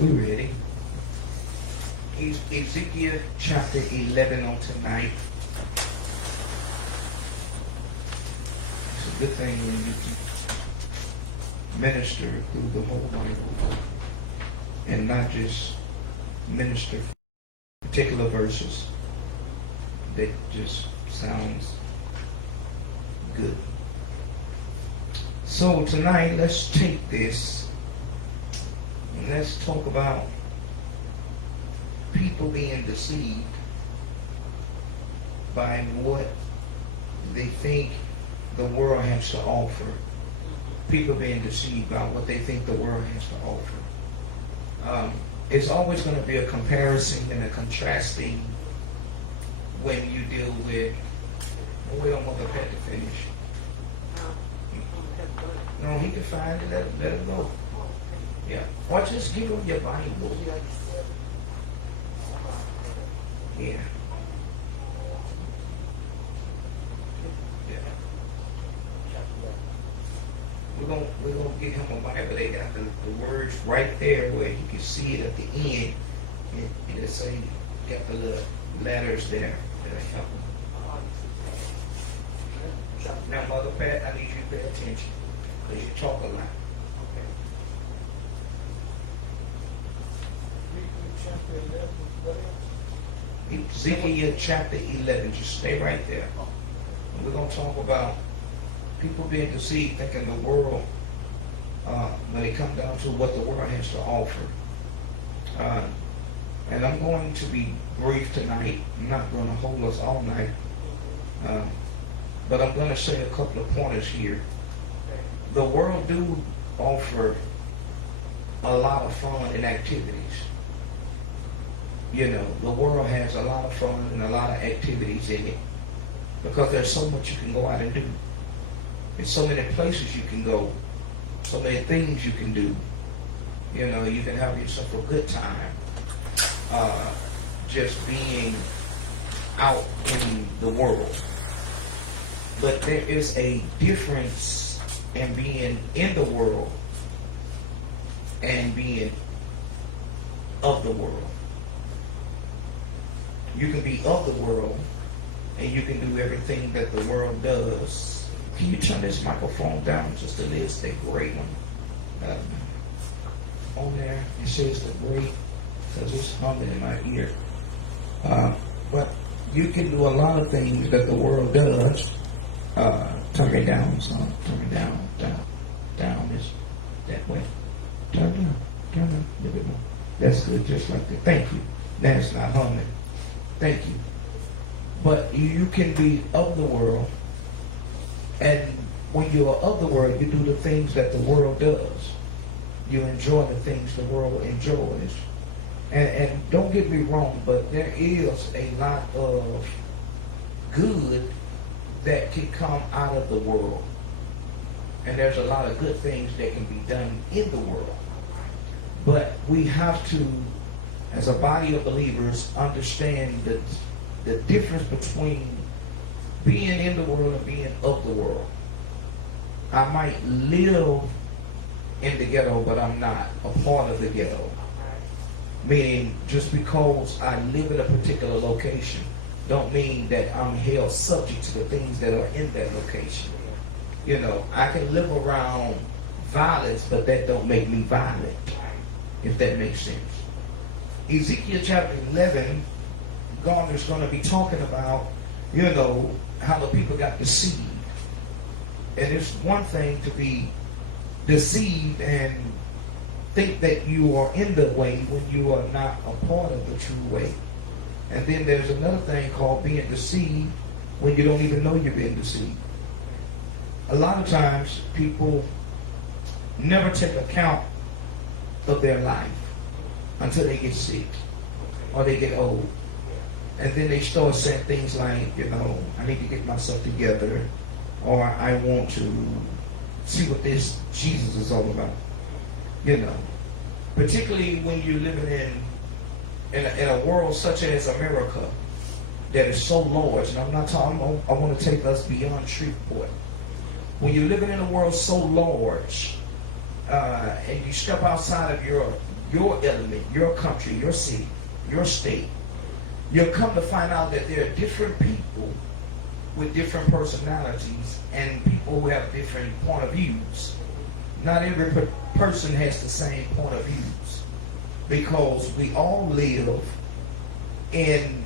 We ready? Ezekiel chapter 11 on tonight. It's a good thing when you can minister through the whole Bible and not just minister particular verses that just sounds good. So tonight, let's take this and let's talk about people being deceived by what they think the world has to offer. People being deceived by what they think the world has to offer. It's always going to be a comparison and a contrasting when you deal with, we don't want the pet to finish. No, he can find it, let it go. Yeah. Or just give him your Bible. Yeah. Yeah. We're gonna get him a Bible. They got the words right there where he can see it at the end. And it say got the little letters there that'll help him. Now, Mother Pat, I need you to pay attention because you talk a lot. Ezekiel chapter 11. Just stay right there. And we're going to talk about people being deceived, thinking the world, when it comes down to what the world has to offer. And I'm going to be brief tonight. I'm not going to hold us all night. But I'm going to say a couple of pointers here. The world do offer a lot of fun and activities. You know, the world has a lot of fun and a lot of activities in it because there's so much you can go out and do. There's so many places you can go, so many things you can do. You know, you can have yourself a good time just being out in the world. But there is a difference in being in the world and being of the world. You can be of the world and you can do everything that the world does. Can you turn this microphone down just a little? It's that great one. On there, it says the great, because it's humming in my ear. But you can do a lot of things that the world does. Turn it down, son. Turn it down, down is that way. Turn down, a little bit more. That's good, just like that. Thank you. That's not humming. Thank you. But you can be of the world, and when you are of the world, you do the things that the world does. You enjoy the things the world enjoys. And don't get me wrong, but there is a lot of good that can come out of the world. And there's a lot of good things that can be done in the world. But we have to, as a body of believers, understand that the difference between being in the world and being of the world. I might live in the ghetto, but I'm not a part of the ghetto. Meaning, just because I live in a particular location, don't mean that I'm held subject to the things that are in that location. You know, I can live around violence, but that don't make me violent, if that makes sense. Ezekiel chapter 11, God is going to be talking about, you know, how the people got deceived. And it's one thing to be deceived and think that you are in the way when you are not a part of the true way. And then there's another thing called being deceived when you don't even know you're being deceived. A lot of times people never take account of their life until they get sick or they get old. And then they start saying things like, you know, I need to get myself together, or I want to see what this Jesus is all about. You know, particularly when you're living in a world such as America that is so large, and I'm not talking, I want to take us beyond Shreveport. When you're living in a world so large, and you step outside of your element, your country, your city, your state, you'll come to find out that there are different people with different personalities and people who have different point of views. Not every person has the same point of views, because we all live in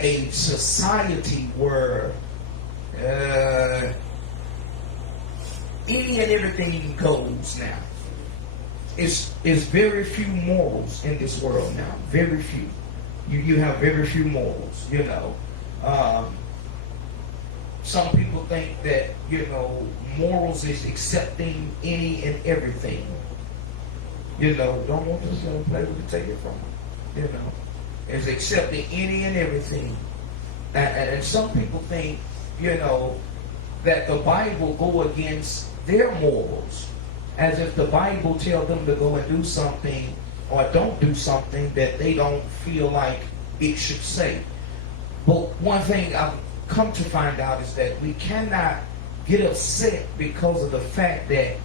a society where any and everything goes now. It's very few morals in this world now. Very few. You have very few morals, you know. Some people think that, you know, morals is accepting any and everything. You know, don't want this to play with the take it from them. You know, is accepting any and everything. And some people think, you know, that the Bible go against their morals, as if the Bible tell them to go and do something or don't do something that they don't feel like it should say. But one thing I've come to find out is that we cannot get upset because of the fact that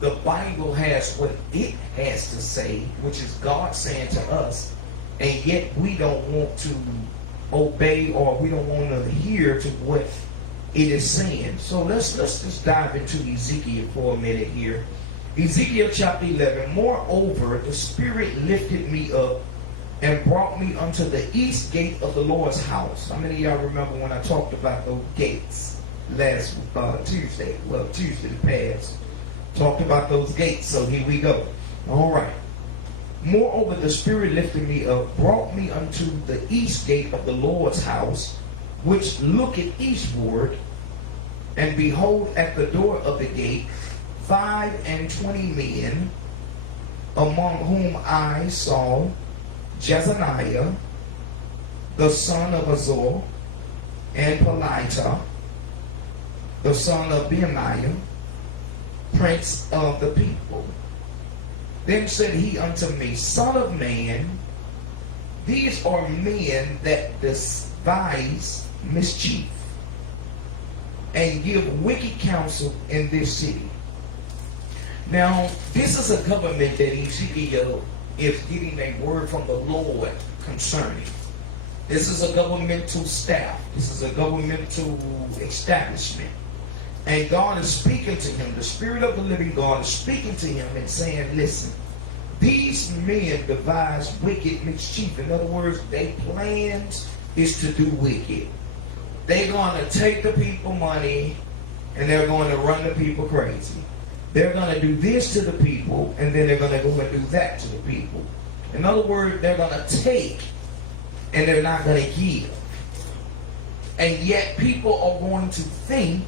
the Bible has what it has to say, which is God saying to us, and yet we don't want to obey, or we don't want to hear to what it is saying. So let's just dive into Ezekiel for a minute here. Ezekiel chapter 11. Moreover, the Spirit lifted me up and brought me unto the east gate of the Lord's house. How many of y'all remember when I talked about those gates last Tuesday? Well, Tuesday past. Talked about those gates, so here we go. All right. Moreover, the Spirit lifted me up, brought me unto the east gate of the Lord's house, which looketh eastward, and behold, at the door of the gate 25 men, among whom I saw Jezaniah, the son of Azor, and Pelita, the son of Benaiah, prince of the people. Then said he unto me, Son of man, these are men that despise mischief, and give wicked counsel in this city. Now, this is a government that Ezekiel is getting a word from the Lord concerning. This is a governmental staff. This is a governmental establishment. And God is speaking to him. The Spirit of the living God is speaking to him and saying, listen, these men devise wicked mischief. In other words, their plans is to do wicked. They're going to take the people money and they're going to run the people crazy. They're going to do this to the people and then they're going to go and do that to the people. In other words, they're going to take and they're not going to give. And yet people are going to think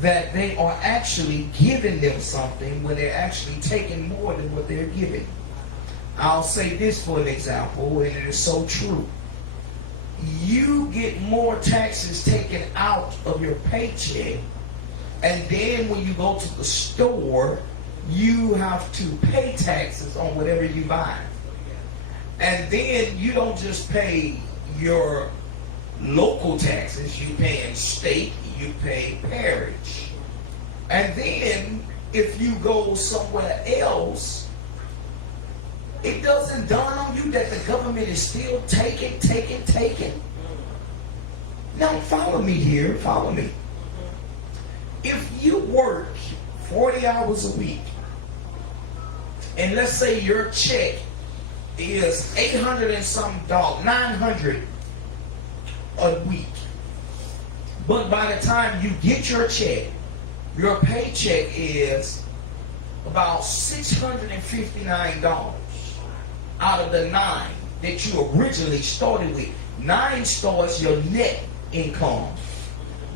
that they are actually giving them something when they're actually taking more than what they're giving. I'll say this for an example, and it is so true. You get more taxes taken out of your paycheck, and then when you go to the store, you have to pay taxes on whatever you buy. And then you don't just pay your local taxes, you pay in state, you pay parish. And then if you go somewhere else, it doesn't dawn on you that the government is still taking. Now follow me here, follow me. If you work 40 hours a week, and let's say your check is $800 and some dollars, $900 a week, but by the time you get your check, your paycheck is about $659 out of the $9 that you originally started with. $9 starts your net income.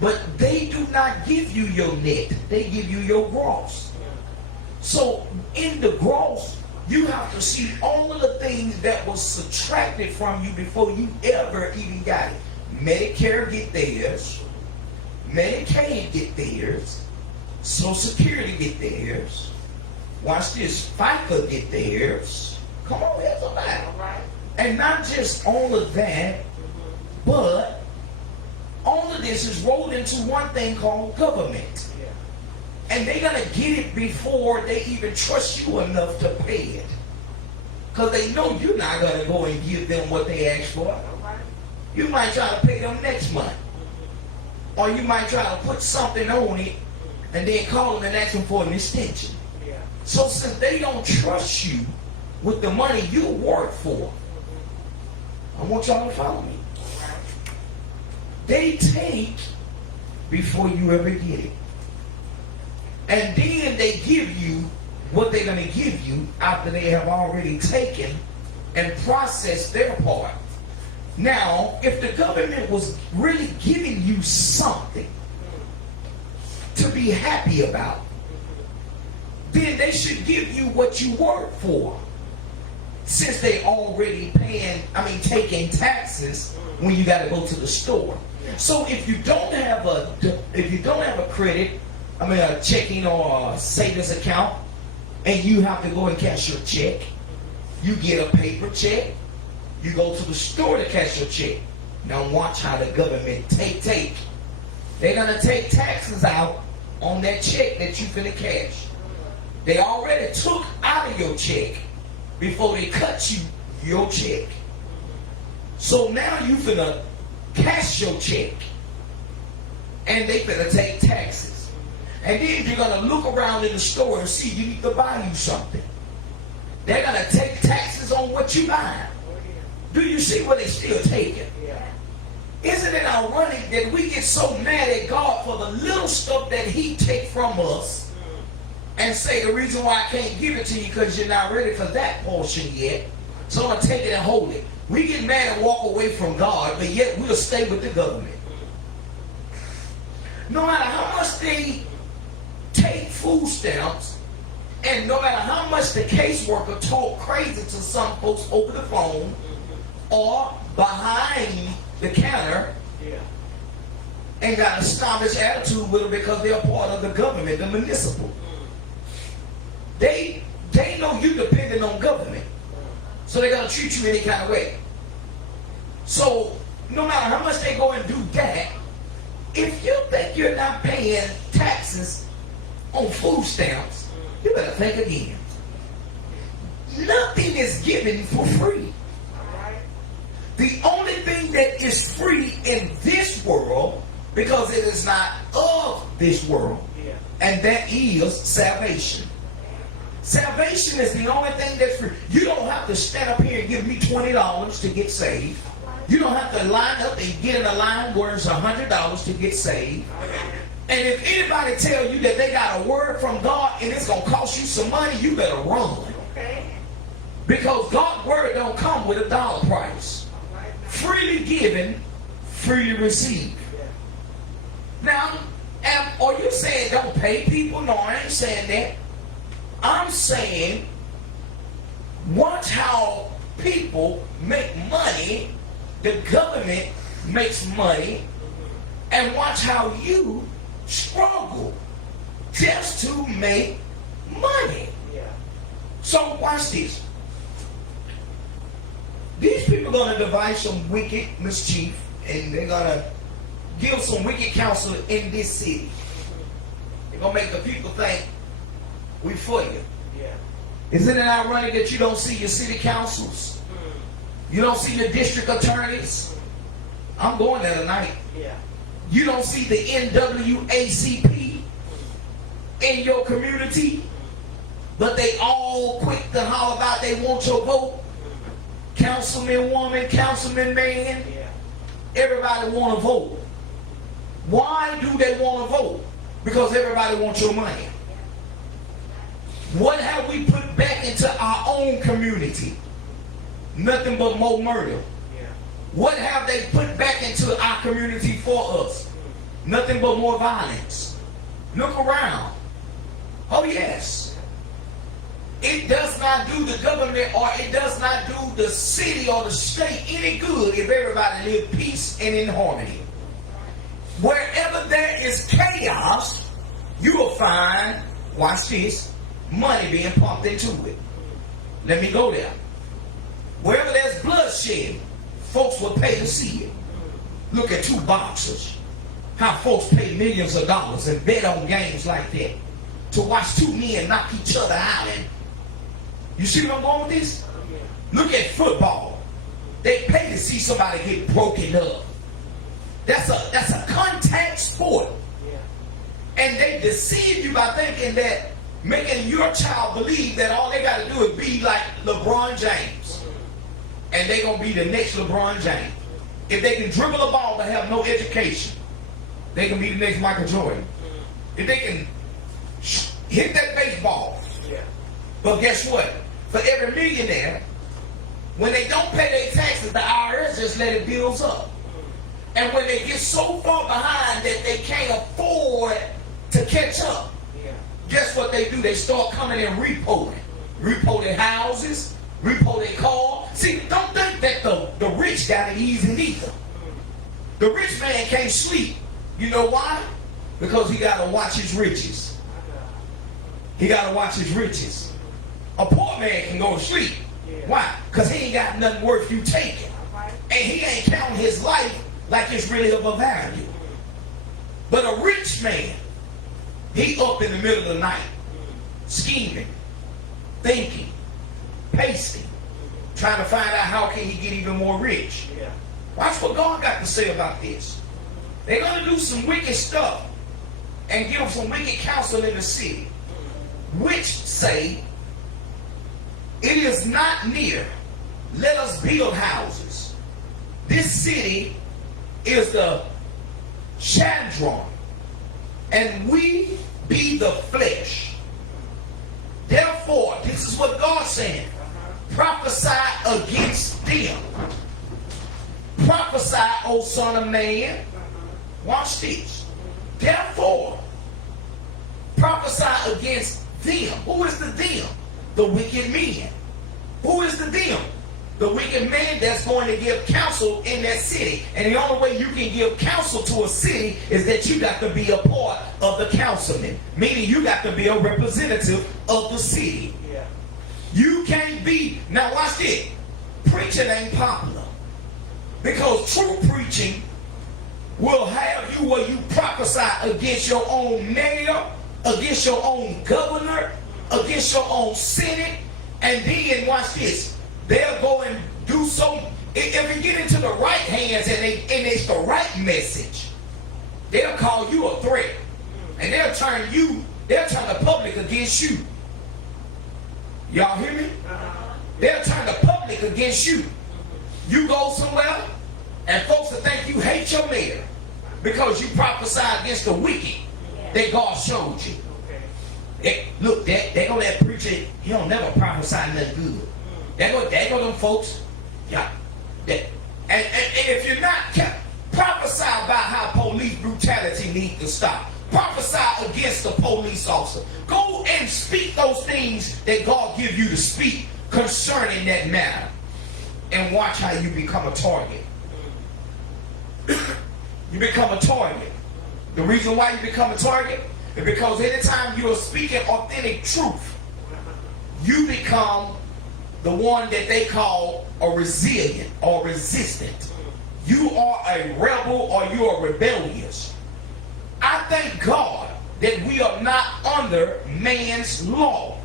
But they do not give you your net. They give you your gross. So in the gross, you have to see all of the things that was subtracted from you before you ever even got it. Medicare get theirs. Medicaid get theirs. Social Security get theirs. Watch this. FICA get theirs. Come on, here's a matter, right? And not just all of that, but all of this is rolled into one thing called government. And they're going to get it before they even trust you enough to pay it. Because they know you're not going to go and give them what they asked for. You might try to pay them next month. Or you might try to put something on it and then call them and ask them for an extension. So since they don't trust you with the money you work for, I want y'all to follow me. They take before you ever get it. And then they give you what they're going to give you after they have already taken and processed their part. Now, if the government was really giving you something to be happy about, then they should give you what you work for. Since they already taking taxes when you got to go to the store. So if you don't have a credit, a checking or a savings account, and you have to go and cash your check, you get a paper check, you go to the store to cash your check. Now watch how the government take. They're gonna take taxes out on that check that you finna cash. They already took out of your check before they cut you your check. So now you finna cash your check, and they finna take taxes. And then you're gonna look around in the store and see you need to buy you something. They're gonna take taxes on what you buy. Do you see what they still taking? Isn't it ironic that we get so mad at God for the little stuff that He take from us and say the reason why I can't give it to you because you're not ready for that portion yet, so I'm gonna take it and hold it. We get mad and walk away from God, but yet we'll stay with the government. No matter how much they take food stamps, and no matter how much the caseworker talk crazy to some folks over the phone or behind the counter, and got a snobbish attitude with them because they're part of the government, the municipal. They know you dependent on government, so they're gonna treat you any kind of way. So no matter how much they go and do that, if you think you're not paying taxes on food stamps, you better think again. Nothing is given for free. The only thing that is free in this world, because it is not of this world, and that is salvation. Salvation is the only thing that's free. You don't have to stand up here and give me $20 to get saved. You don't have to line up and get in a line where it's $100 to get saved. And if anybody tell you that they got a word from God and it's going to cost you some money, you better run. Because God's word don't come with a dollar price. Freely given, freely received. Now, are you saying don't pay people? No, I ain't saying that. I'm saying watch how people make money, the government makes money, and watch how you struggle just to make money. So watch this. These people are going to devise some wicked mischief, and they're going to give some wicked counsel in this city. They're going to make the people think we for you. Isn't it ironic that you don't see your city councils? You don't see the district attorneys? I'm going there tonight. You don't see the NWACP in your community, but they all quick to holler about they want your vote. Councilman woman, councilman man, everybody want to vote. Why do they want to vote? Because everybody wants your money. What have we put back into our own community? Nothing but more murder. What have they put back into our community for us? Nothing but more violence. Look around. Oh yes. It does not do the government or it does not do the city or the state any good if everybody live peace and in harmony. Wherever there is chaos, you will find, watch this, money being pumped into it. Let me go there. Wherever there's bloodshed, folks will pay to see it. Look at two boxers. How folks pay millions of dollars and bet on games like that to watch two men knock each other out. And you see where I'm going with this? Look at football. They pay to see somebody get broken up. That's a contact sport. And they deceive you by thinking that, making your child believe that all they got to do is be like LeBron James. And they're going to be the next LeBron James. If they can dribble a ball but have no education, they can be the next Michael Jordan. If they can hit that baseball. But guess what? For every millionaire, when they don't pay their taxes, the IRS just let it build up. And when they get so far behind that they can't afford to catch up, guess what they do? They start coming in repoing. Repo their houses, repo their car. See, don't think that the rich got it easy neither. The rich man can't sleep. You know why? Because he got to watch his riches. He got to watch his riches. A poor man can go to sleep. Why? Because he ain't got nothing worth you taking. And he ain't counting his life like it's really of a value. But a rich man, he up in the middle of the night, scheming, thinking, pacing, trying to find out how can he get even more rich. Watch what God got to say about this. They're going to do some wicked stuff and give some wicked counsel in the city, which say, it is not near, let us build houses. This city is the Chandron, and we be the flesh. Therefore, this is what God's saying, prophesy against them. Prophesy, O son of man. Watch this. Therefore, prophesy against them. Who is the them? The wicked men. Who is the them? The wicked man that's going to give counsel in that city. And the only way you can give counsel to a city is that you got to be a part of the councilman. Meaning you got to be a representative of the city. You can't be, now watch this, preaching ain't popular. Because true preaching will have you where you prophesy against your own mayor, against your own governor, against your own senate, and then watch this, they'll go and do so. If you get into the right hands and it's the right message, they'll call you a threat, and they'll turn the public against you. Y'all hear me? They'll turn the public against you. You go somewhere, and folks will think you hate your mayor because you prophesy against the wicked that God showed you. Look, they gonna let preacher, he don't never prophesy nothing good. They go them folks. Yeah. And if you're not kept, prophesy about how police brutality needs to stop. Prophesy against the police officer. Go and speak those things that God give you to speak concerning that matter. And watch how you become a target. You become a target. The reason why you become a target is because anytime you are speaking authentic truth, you become the one that they call a resilient or resistant. You are a rebel or you are rebellious. I thank God that we are not under man's law.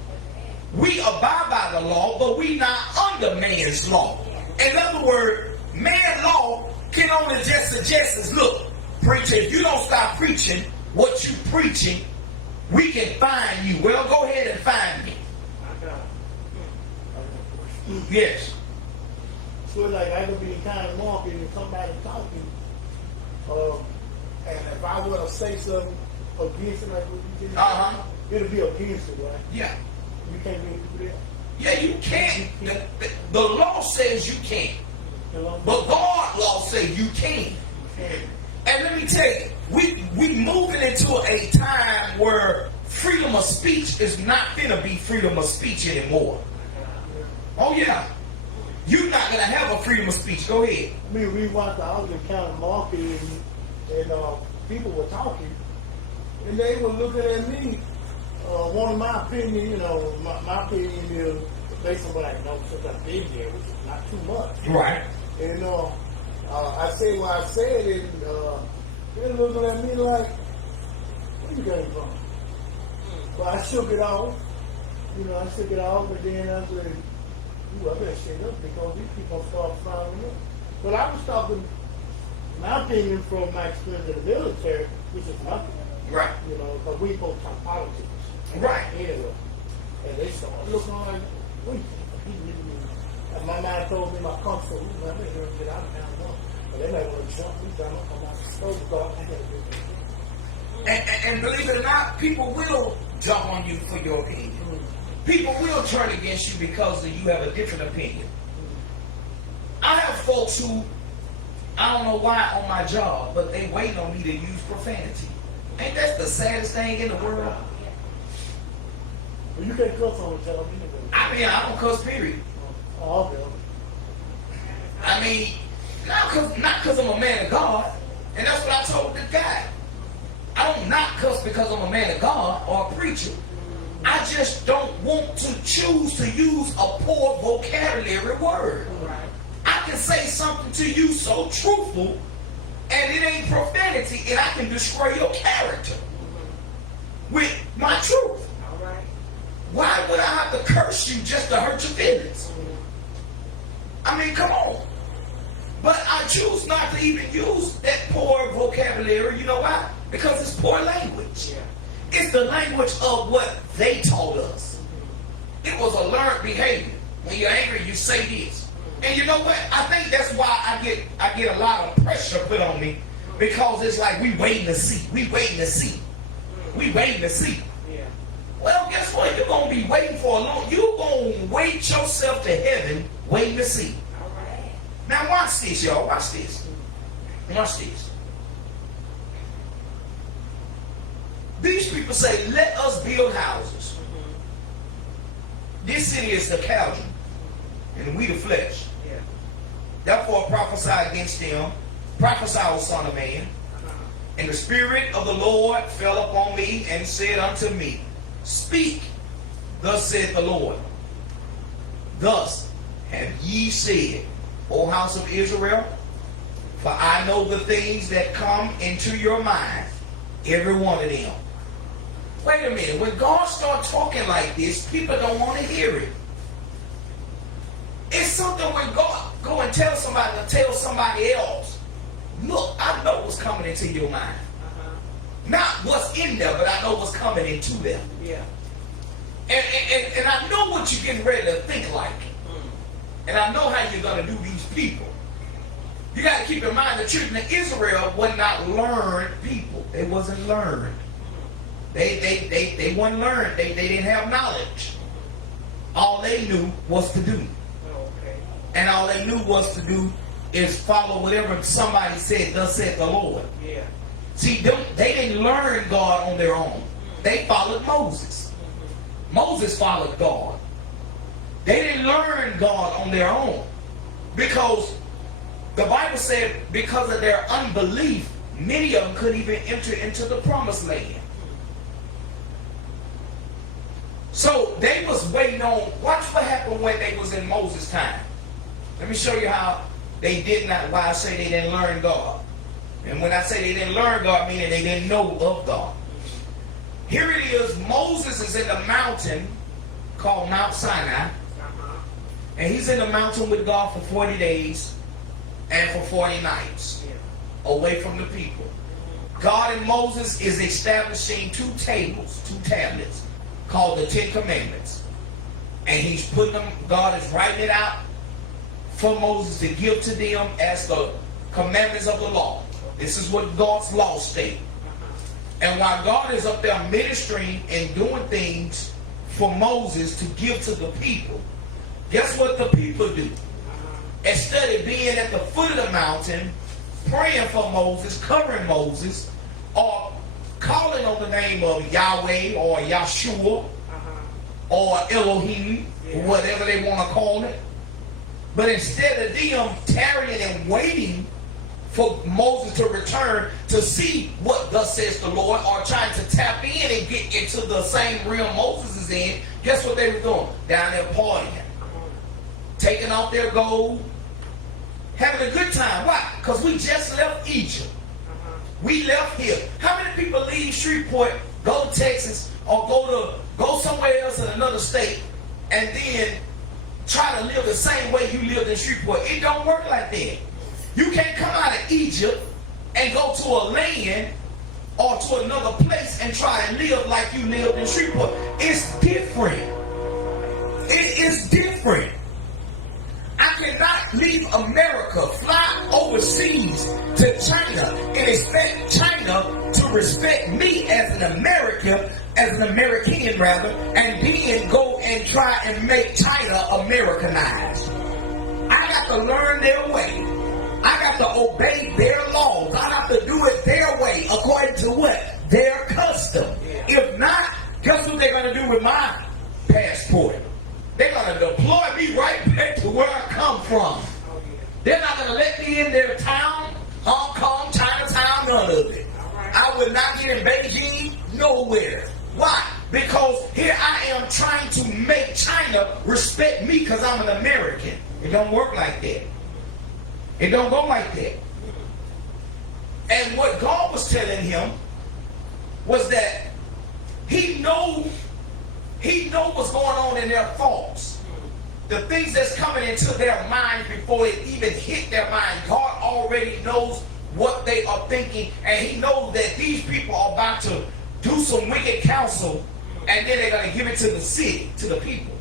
We abide by the law, but we not under man's law. In other words, man's law can only just suggest us, look, preacher, if you don't stop preaching what you preaching, we can find you. Well, go ahead and find me. Yes. So like I could be kind of walking and somebody talking, and if I were to say something against it, like what you did, it'll be against it, right? Yeah. You can't really do that. Yeah, you can't. The law says you can't. But God's law says you can. And let me tell you, we moving into a time where freedom of speech is not gonna be freedom of speech anymore. Oh yeah. You're not gonna have a freedom of speech. Go ahead. I mean, we watched the Ogden County market and people were talking and they were looking at me. One of my opinion, my opinion is based on what I know since I've been there, which is not too much. Right. And I said what I said, and they're looking at me like, where you came from? But I shook it off. I shook it off, but then I said, Ooh, I better stay up because these people start flying up. But I was talking, my opinion from my experience in the military, which is nothing. Right. You know, because we both talk politics. Right. Anyway. And they started looking like, wait, and my mind told me my comfort, I better get out of town. But they might want to jump me down, come out the stove, God, I gotta do that. And believe it or not, people will jump on you for your opinion. People will turn against you because you have a different opinion. I have folks who, I don't know why on my job, but they waiting on me to use profanity. Ain't that the saddest thing in the world? Well, you can't cuss on the job anyway. I mean, I don't cuss, period. Oh, okay. I mean, not because I'm a man of God. And that's what I told the guy. I don't not cuss because I'm a man of God or a preacher. I just don't want to choose to use a poor vocabulary word. I can say something to you so truthful, and it ain't profanity, and I can destroy your character with my truth. Why would I have to curse you just to hurt your feelings? I mean, come on. But I choose not to even use that poor vocabulary. You know why? Because it's poor language. It's the language of what they taught us. It was a learned behavior. When you're angry, you say this. And you know what? I think that's why I get a lot of pressure put on me, because it's like we waiting to see. We waiting to see. We waiting to see. Well, guess what? You're going to be waiting for a long... You're going to wait yourself to heaven waiting to see. Now watch this, y'all. Watch this. Watch this. These people say, let us build houses. This city is the caldron, and we the flesh. Therefore prophesy against them. Prophesy, O son of man. And the Spirit of the Lord fell upon me and said unto me, speak, thus saith the Lord. Thus have ye said, O house of Israel, for I know the things that come into your mind, every one of them. Wait a minute, when God starts talking like this, people don't want to hear it. It's something when God go and tell somebody else, look, I know what's coming into your mind. Not what's in there, but I know what's coming into them. And I know what you're getting ready to think like. And I know how you're going to do these people. You got to keep in mind the children of Israel were not learned people. They wasn't learned. They weren't learned. They didn't have knowledge. All they knew was to do. And all they knew was to do is follow whatever somebody said, thus said the Lord. See, they didn't learn God on their own. They followed Moses. Moses followed God. They didn't learn God on their own. Because the Bible said because of their unbelief, many of them couldn't even enter into the promised land. So they was waiting on, watch what happened when they was in Moses' time. Let me show you how they did not, why I say they didn't learn God. And when I say they didn't learn God, meaning they didn't know of God. Here it is, Moses is in the mountain called Mount Sinai. And he's in the mountain with God for 40 days and for 40 nights, away from the people. God and Moses is establishing two tablets, called the Ten Commandments. And he's putting them, God is writing it out for Moses to give to them as the commandments of the law. This is what God's law states. And while God is up there ministering and doing things for Moses to give to the people, guess what the people do? Instead of being at the foot of the mountain, praying for Moses, covering Moses, or calling on the name of Yahweh or Yahshua or Elohim, whatever they want to call it. But instead of them tarrying and waiting for Moses to return to see what thus says the Lord, or trying to tap in and get into the same realm Moses is in, guess what they were doing? Down there partying, taking off their gold, having a good time. Why? Because we just left Egypt. We left here. How many people leave Shreveport, go to Texas, or go somewhere else in another state, and then try to live live the same way you lived in Shreveport. It don't work like that. You can't come out of Egypt and go to a land or to another place and try and live like you lived in Shreveport. It's different. It is different. I cannot leave America, fly overseas to China, and expect China to respect me as an American, rather, and then go and try and make China Americanized. I got to learn their way. I got to obey their laws. I have to do it their way, according to what? Their custom. If not, guess what they're going to do with my passport? They're going to deploy me right back to where I come from. They're not going to let me in their town, Hong Kong, Chinatown, none of it. I would not get in Beijing, nowhere. Why? Because here I am trying to make China respect me because I'm an American. It don't work like that. It don't go like that. And what God was telling him was that he know what's going on in their thoughts. The things that's coming into their mind before it even hit their mind. God already knows what they are thinking, and he knows that these people are about to do some wicked counsel, and then they're going to give it to the city, to the people.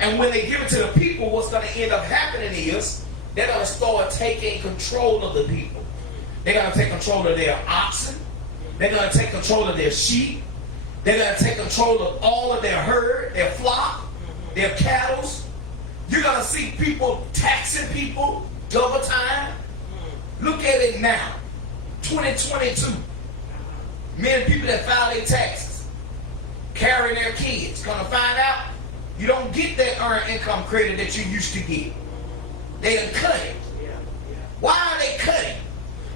And when they give it to the people, what's going to end up happening is they're going to start taking control of the people. They're going to take control of their oxen. They're going to take control of their sheep. They're going to take control of all of their herd, their flock, their cattle. You're going to see people taxing people double time. Look at it now, 2022. Many people that file their taxes, carrying their kids, going to find out you don't get that earned income credit that you used to get. They done cut it. Why are they cutting?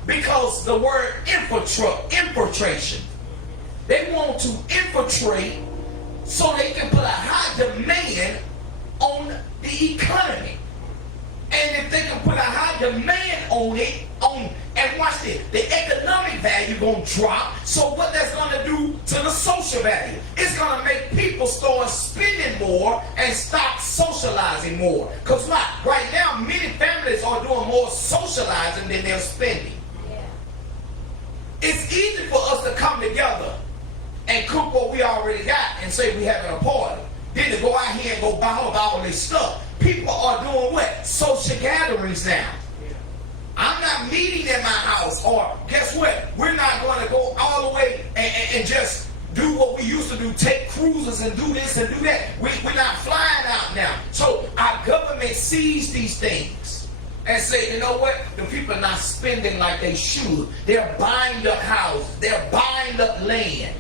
Because the word infiltration. They want to infiltrate so they can put a high demand on the economy. And if they can put a high demand on it, and watch this, the economic value gonna drop. So what that's gonna do to the social value? It's gonna make people start spending more and stop socializing more. Because why? Right now, many families are doing more socializing than they're spending. Yeah. It's easy for us to come together and cook what we already got and say we having a party. Then to go out here and go buy all this stuff. People are doing what? Social gatherings now. I'm not meeting at my house, or guess what? We're not going to go all the way and just do what we used to do, take cruises and do this and do that. We're not flying out now. So our government sees these things and say, you know what? The people are not spending like they should. They're buying up houses. They're buying up land.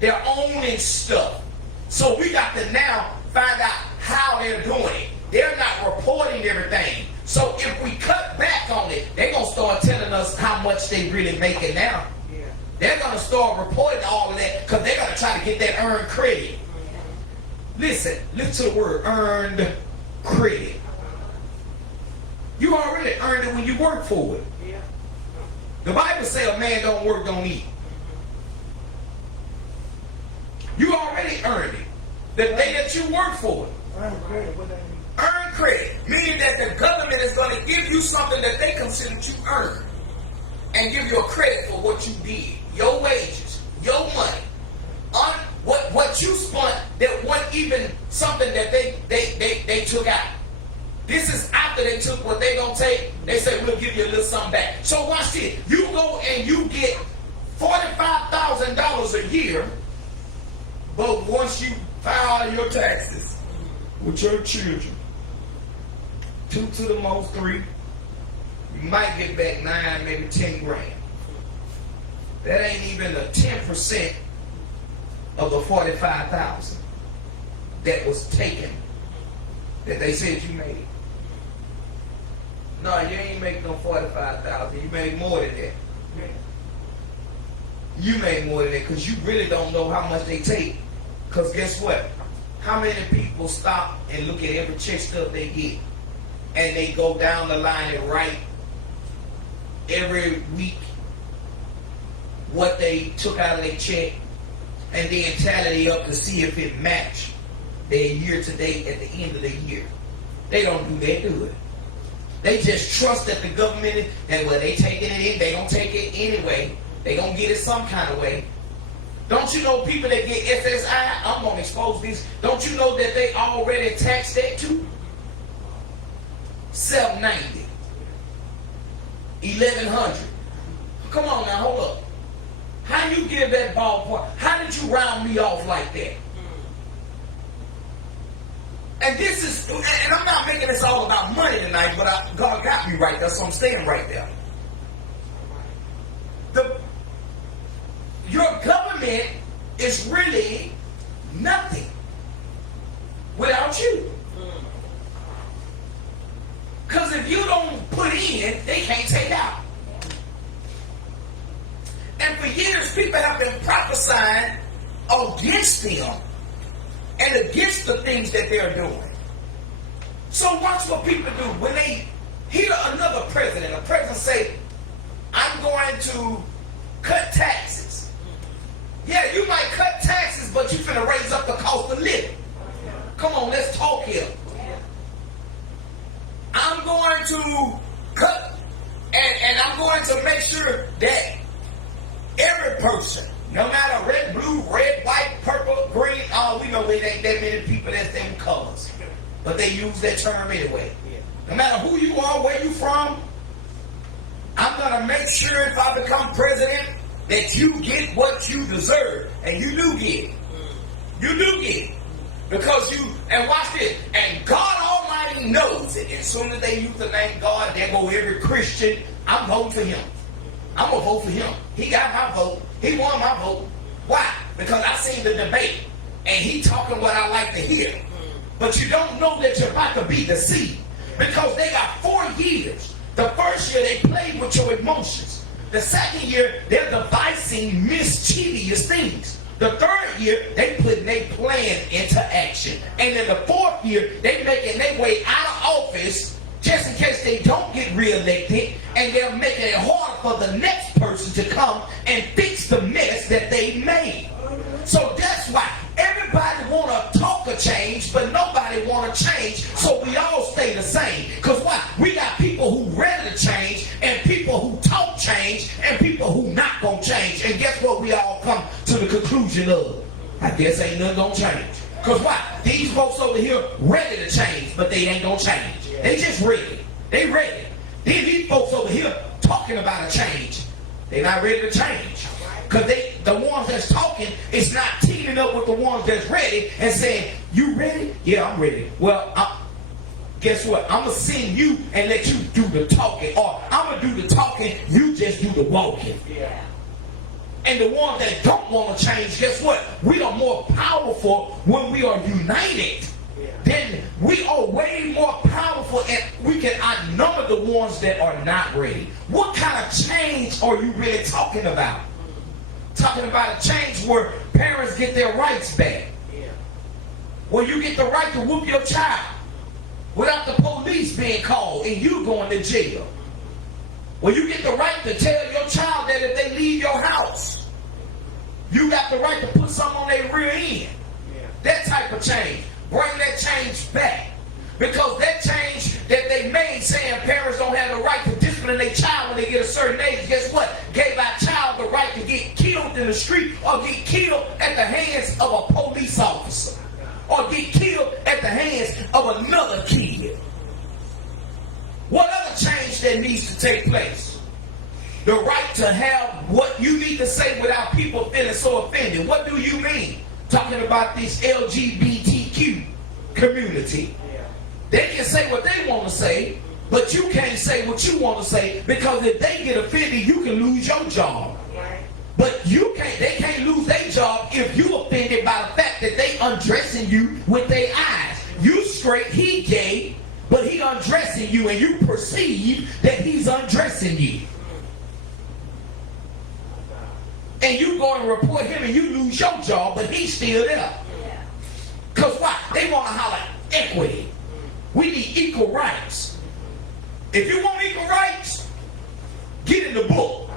They're owning stuff. So we got to now find out how they're doing it. They're not reporting everything. So if we cut back on it, they're going to start telling us how much they really making now. Yeah. They're going to start reporting all of that because they're going to try to get that earned credit. Yeah. Listen to the word earned credit. You already earned it when you work for it. Yeah. The Bible says a man don't work, don't eat. You already earned it. The day that you work for it. Earned credit, what that mean? Earned credit, meaning that the government is going to give you something that they consider you earned and give you a credit for what you did, your wages, your money, what you spent that wasn't even something that they took out. This is after they took what they gonna take. They say we'll give you a little something back. So watch this. You go and you get $45,000 a year, but once you file your taxes with your children, 2 to the most 3, you might get back 9, maybe 10 grand. That ain't even the 10% of the 45,000 that was taken, that they said you made. No, you ain't make no 45,000. You made more than that. You made more than that because you really don't know how much they take. Because guess what? How many people stop and look at every check stub they get, and they go down the line and write every week what they took out of their check, and then tally it up to see if it matched their year to date at the end of the year? They don't do that, do it. They just trust that the government, and well, they taking it in, they don't take it anyway. They gonna get it some kind of way. Don't you know people that get SSI? I'm gonna expose this. Don't you know that they already taxed that too? $790, $1,100. Come on now, hold up. How you give that ballpark? How did you round me off like that? And this is, and I'm not making this all about money tonight, but God got me right there, so I'm staying right there. Your government is really nothing without you. Because if you don't put in, they can't take out. And for years, people have been prophesying against them and against the things that they're doing. So watch what people do. When they hear another president, a president say, I'm going to cut taxes. Yeah, you might cut taxes, but you're finna raise up the cost of living. Come on, let's talk here. I'm going to cut, and I'm going to make sure that every person, no matter red, blue, red, white, purple, green, we know it ain't that many people that's them colors. But they use that term anyway. No matter who you are, where you from, I'm going to make sure if I become president that you get what you deserve. And you do get it. You do get it. Because you, and watch this, and God Almighty knows it. As soon as they use the name God, there go every Christian. I'm voting for him. I'm going to vote for him. He got my vote. He won my vote. Why? Because I seen the debate. And he talking what I like to hear. But you don't know that you're about to be deceived. Because they got 4 years. The first year they played with your emotions. The second year they're devising mischievous things. The third year they putting their plan into action. And in the 4th year they making their way out of office just in case they don't get reelected, and they're making it hard for the next person to come and fix the mess that they made. So that's why everybody want to talk a change, but nobody want to change, so we all stay the same. Because why? We got people who ready to change, and people who talk change, and people who not going to change. And guess what? We all come to the conclusion of, I guess ain't nothing going to change. Because why? These folks over here ready to change, but they ain't going to change. They just ready. They ready. Then these folks over here talking about a change. They not ready to change. Because the ones that's talking is not teaming up with the ones that's ready and saying, you ready? Yeah, I'm ready. Well, guess what? I'm going to send you and let you do the talking. Or I'm going to do the talking, you just do the walking. Yeah. And the ones that don't want to change, guess what? We are more powerful when we are united. Then we are way more powerful, and we can outnumber the ones that are not ready. What kind of change are you really talking about? Talking about a change where parents get their rights back. Where you get the right to whoop your child without the police being called and you going to jail. Where you get the right to tell your child that if they leave your house, you got the right to put something on their rear end. That type of change. Bring that change back. Because that change that they made saying parents don't have the right to discipline their child when they get a certain age, guess what? Gave our child the right to get killed in the street or get killed at the hands of a police officer. Or get killed at the hands of another kid. What other change that needs to take place? The right to have what you need to say without people feeling so offended. What do you mean? Talking about this LGBTQ community. They can say what they want to say, but you can't say what you want to say, because if they get offended, you can lose your job. But they can't lose their job if you offended by the fact that they undressing you with their eyes. You straight, he gay, but he undressing you, and you perceive that he's undressing you. And you go and report him and you lose your job, but he's still there. Because why? They want to holler equity. We need equal rights. If you want equal rights, get in the book.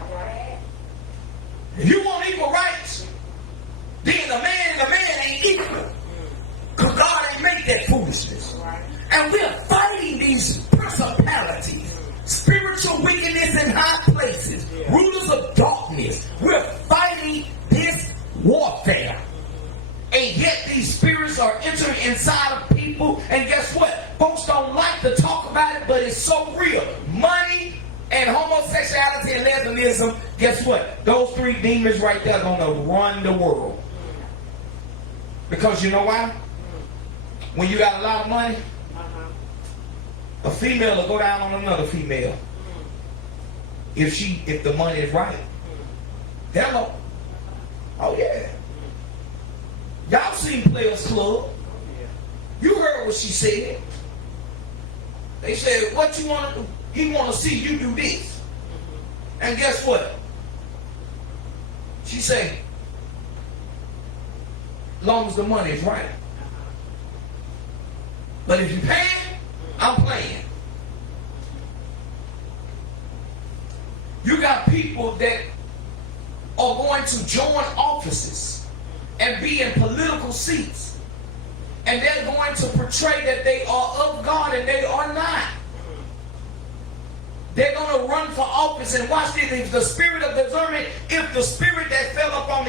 If you want equal rights, then the man ain't equal. Because God ain't make that foolishness. And we're fighting people. And guess what? Folks don't like to talk about it, but it's so real. Money and homosexuality and lesbianism, guess what? Those three demons right there are going to run the world. Because you know why? When you got a lot of money, a female will go down on another female. If the money is right. Hello. Oh yeah. Y'all seen Players Club. You heard what she said. They said, what you want to do? He want to see you do this. And guess what? She said, as long as the money is right. But if you paying, I'm playing. You got people that are going to join offices and be in political seats. And they're going to portray that they are of God and they are not. They're going to run for office, and watch this. If the spirit of discernment, if the spirit that fell up on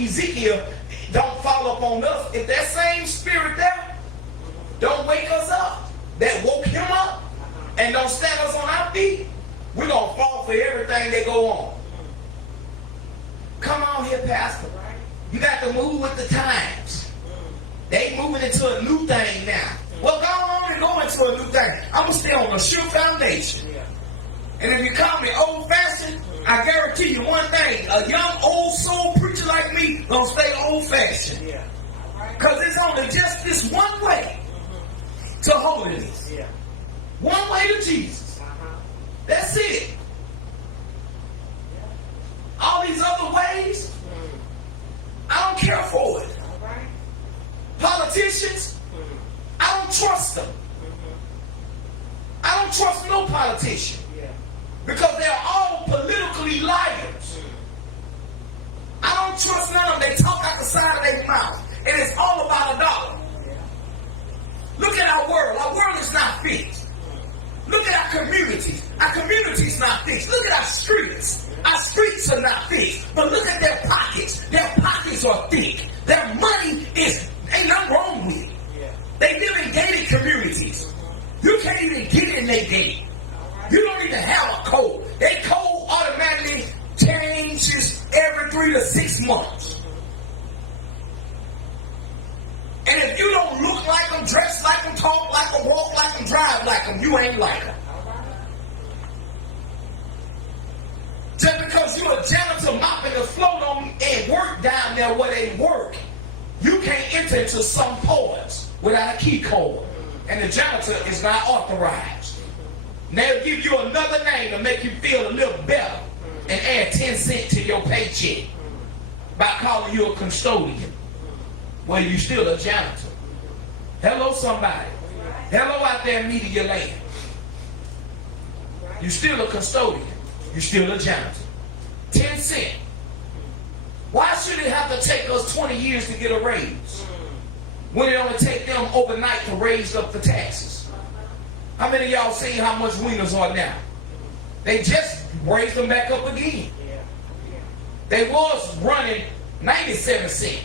Ezekiel don't fall up on us, if that same spirit there don't wake us up, that woke him up and don't stand us on our feet, we're going to fall for everything that go on. Come on here, Pastor. You got to move with the times. They moving into a new thing now. Well, go on and go into a new thing. I'm going to stay on a sure foundation. And if you call me old-fashioned, I guarantee you one thing. A young, old soul preacher like me going to stay old-fashioned. Because it's only just this one way to holiness. One way to Jesus. That's it. All these other ways, I don't care for it. Politicians, I don't trust them. I don't trust no politician. Because they're all politically liars. I don't trust none of them. They talk out the side of their mouth. And it's all about a dollar. Look at our world. Our world is not fixed. Look at our communities. Our communities not fixed. Look at our streets. Our streets are not fixed. But look at their pockets. Their pockets are thick. Their money ain't nothing wrong with it. They live in gated communities. You can't even get in their gate. You don't even have a code. Their code automatically changes every 3 to 6 months. And if you don't look like them, dress like them, talk like them, walk like them, drive like them, you ain't like them. Just because you're a janitor mopping the floor and work down there where they work, you can't enter into some ports without a key code. And the janitor is not authorized. And they'll give you another name to make you feel a little better and add 10 cents to your paycheck by calling you a custodian. Well, you still a janitor. Hello, somebody. Hello out there in media land. You still a custodian. You still a janitor. 10 cents. Why should it have to take us 20 years to get a raise when it only take them overnight to raise up the taxes? How many of y'all seen how much wieners are now? They just raised them back up again. They was running 97 cents.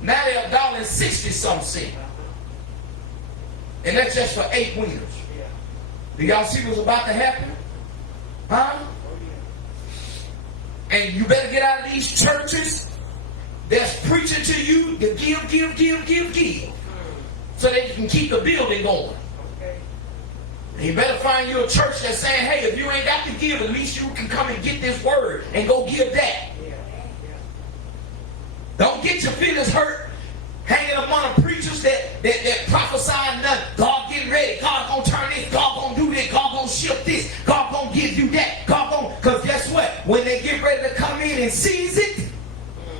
Now they're $1.60-something. And that's just for 8 wieners. Do y'all see what's about to happen? Huh? And you better get out of these churches that's preaching to you to give. So that you can keep the building going. And you better find you a church that's saying, hey, if you ain't got to give, at least you can come and get this word and go give that. Don't get your feelings hurt hanging among the preachers that prophesying nothing. God getting ready. God gonna turn this. God gonna do this. God gonna shift this. God gonna give you that. God gonna, because guess what? When they get ready to come in and seize it,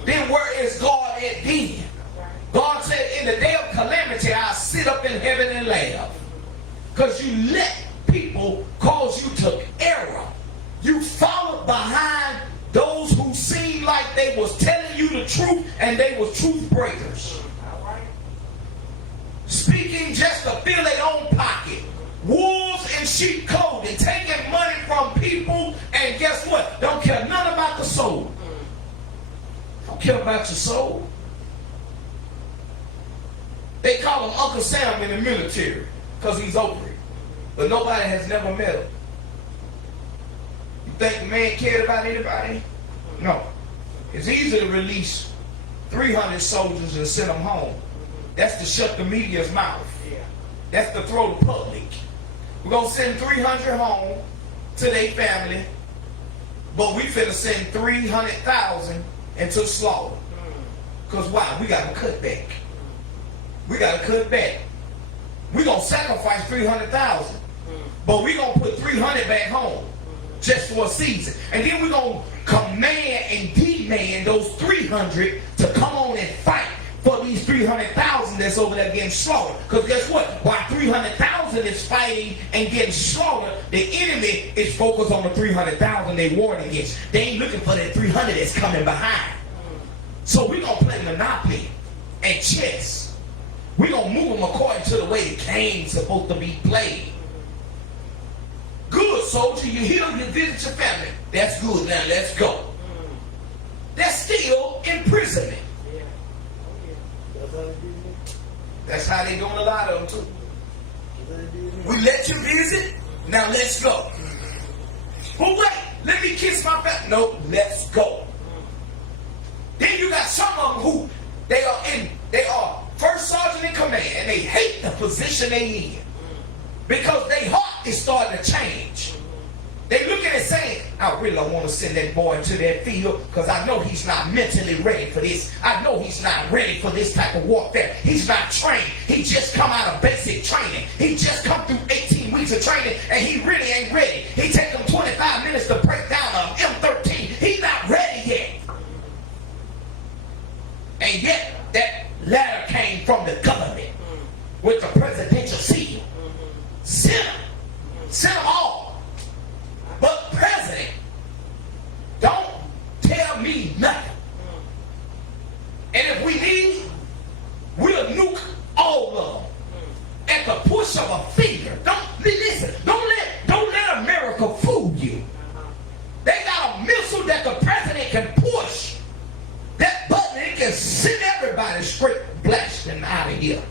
then where is God at then? God said, in the day of calamity, I'll sit up in heaven and laugh. Because you let people cause you to error. You followed behind those who seemed like they was telling you the truth and they were truth breakers. Speaking just to fill their own pocket. Wolves in sheep clothing, taking money from people, and guess what? Don't care none about the soul. Don't care about your soul. They call him Uncle Sam in the military because he's over it. But nobody has never met him. You think the man cared about anybody? No. It's easy to release 300 soldiers and send them home. That's to shut the media's mouth. That's to throw the public. We're going to send 300 home to their family, but we finna send 300,000 into slaughter. Because why? We got to cut back. We got to cut back. We're going to sacrifice 300,000, but we're going to put 300 back home just for a season. And then we're going to command and demand those 300 to come on and fight for these 300,000 that's over there getting slaughtered. Because guess what? While 300,000 is fighting and getting slaughtered, the enemy is focused on the 300,000 they warring against. They ain't looking for that 300 that's coming behind. So we're going to play Monopoly and chess. We're going to move them according to the way the game's supposed to be played. Good, soldier. You heal, you visit your family. That's good. Now let's go. That's still imprisonment. That's how they doing a lot of them too. We let you visit. Now let's go. But wait, let me kiss my family. No, let's go. Then you got some of them who they are first sergeant in command and they hate the position they in because their heart is starting to change. They look at it saying, I really don't want to send that boy into that field because I know he's not mentally ready for this. I know he's not ready for this type of warfare. He's not trained. He just come out of basic training. He just come through 18 weeks of training and he really ain't ready. He take him 25 minutes to break down a M13. He's not ready yet. And yet that letter came from the government with the presidential seal. Send them all. But president, don't tell me nothing. And if we need, we'll nuke all of them at the push of a finger. Listen. Don't let America fool you. They got a missile that the president can push. That button, it can send everybody straight blasting out of here.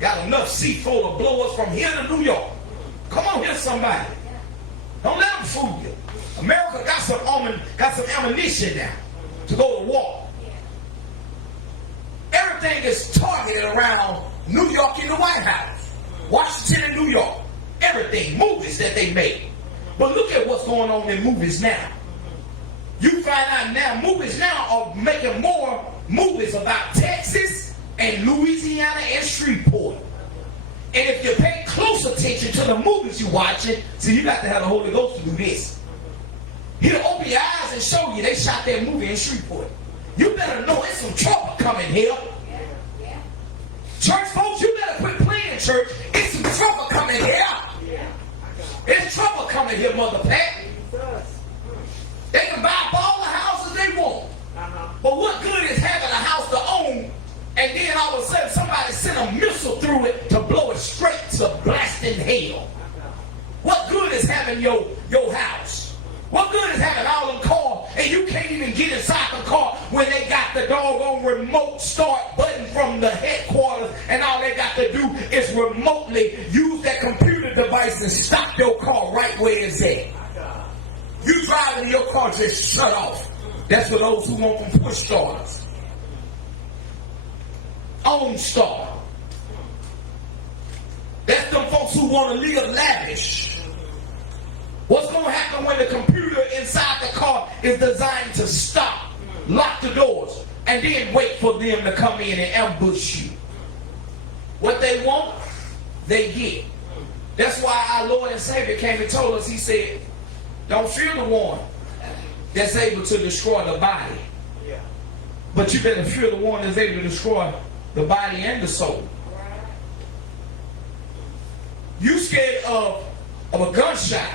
Got enough C4 to blow us from here to New York. Come on here, somebody. Don't let them fool you. America got some ammunition now to go to war. Everything is targeted around New York and the White House, Washington and New York. Everything, movies that they make. But look at what's going on in movies now. You find out now, movies now are making more movies about Texas and Louisiana and Shreveport. And if you pay close attention to the movies you're watching, see, you got to have the Holy Ghost to do this. He'll open your eyes and show you they shot that movie in Shreveport. You better know it's some trouble coming here. Church folks, you better quit playing church. It's some trouble coming here. It's trouble coming here, Mother Pat. They can buy up all the houses they want. But what good is having a house to own and then all of a sudden somebody sent a missile through it to blow it straight to blasting hell? What good is having your house? What good is having all them cars and you can't even get inside the car when they got the doggone remote start button from the headquarters and all they got to do is remotely use that computer device and stop your car right where it's at. You driving your car just shut off. That's for those who want them push starters. On start. That's them folks who want to live lavish. What's going to happen when the computer inside the car is designed to stop, lock the doors, and then wait for them to come in and ambush you? What they want, they get. That's why our Lord and Savior came and told us, he said, don't fear the one that's able to destroy the body. But you better fear the one that's able to destroy the body and the soul. You scared of a gunshot.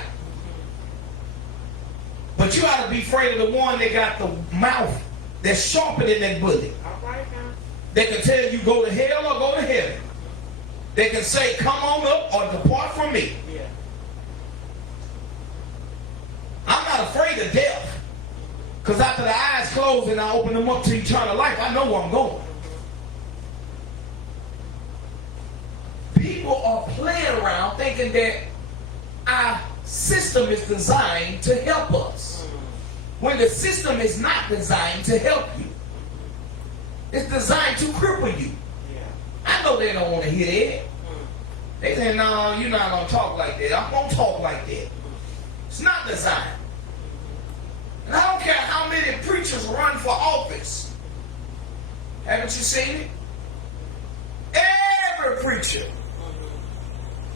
But you ought to be afraid of the one that got the mouth that's sharper than that bullet. They can tell you go to hell or go to heaven. They can say come on up or depart from me. I'm not afraid of death. Because after the eyes close and I open them up to eternal life, I know where I'm going. people are playing around thinking that our system is designed to help us, when the system is not designed to help you. It's designed to cripple you. I know they don't want to hear that. They say, no, you're not going to talk like that. I'm going to talk like that. It's not designed. And I don't care how many preachers run for office. Haven't you seen it? Every preacher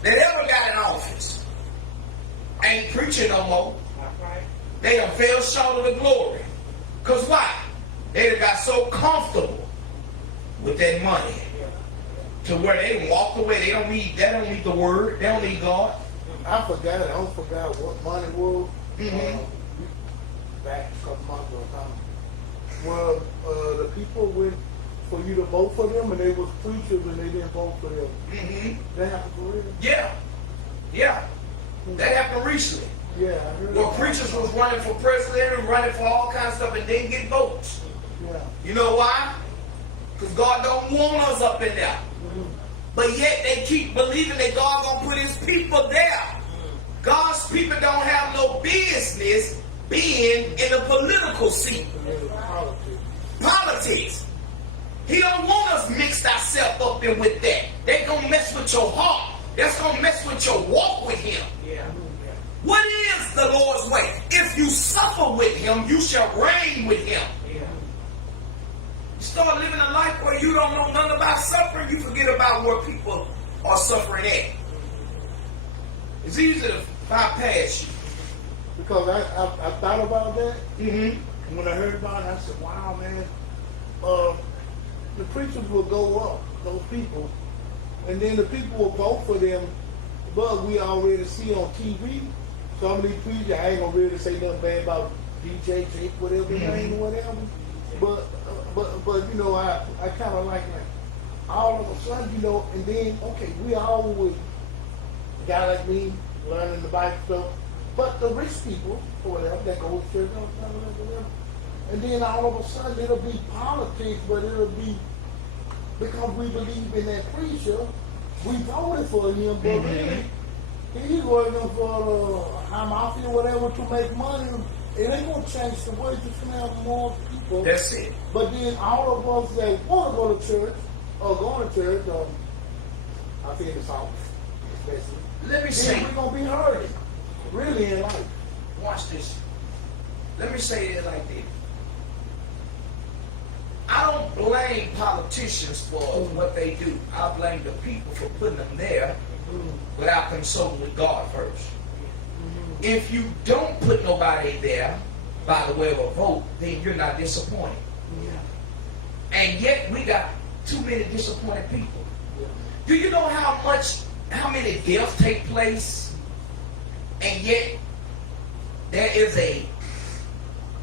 that ever got in office ain't preaching no more. They done fell short of the glory. Because why? They done got so comfortable with that money to where they done walked away. They don't need the word. They don't need God. I don't forget what money was. Back a couple months ago. Well, the people went for you to vote for them, and they was preachers, and they didn't vote for them. That happened for real? Yeah. That happened recently. Yeah, I heard Well, preachers was running for president and running for all kinds of stuff and didn't get votes. Yeah. You know why? Because God don't want us up in there. But yet they keep believing that God gonna put his people there. God's people don't have no business being in the political seat. Politics. He don't want us mixed ourselves up in with that. They gonna mess with your heart. That's gonna mess with your walk with him. What is the Lord's way? If you suffer with him, you shall reign with him. You start living a life where you don't know nothing about suffering, you forget about where people are suffering at. It's easy to bypass you. Because I thought about that. And when I heard about it, I said, wow, man. The preachers will go up, those people, and then the people will vote for them, but we already see on TV. Some of these preachers, I ain't gonna really say nothing bad about DJ, Jake, whatever his name or whatever. But you know, I kind of like that. All of a sudden, you know, and then, okay, we always, a guy like me, learning the Bible stuff, but the rich people, or whatever, that go to church, whatever, and then all of a sudden, it'll be politics, but it'll be, because we believe in that preacher, we voted for him, but really, he's working for high mafia, whatever, to make money. It ain't gonna change the way to have more people. That's it. But then all of us that want to go to church, or going to church, I feel it's off, especially. Let me say, we're gonna be hurting, really, in life. Watch this. Let me say it like this. I don't blame politicians for what they do. I blame the people for putting them there without consulting with God first. If you don't put nobody there by the way of a vote, then you're not disappointed. And yet we got too many disappointed people. Do you know how many deaths take place, and yet there is a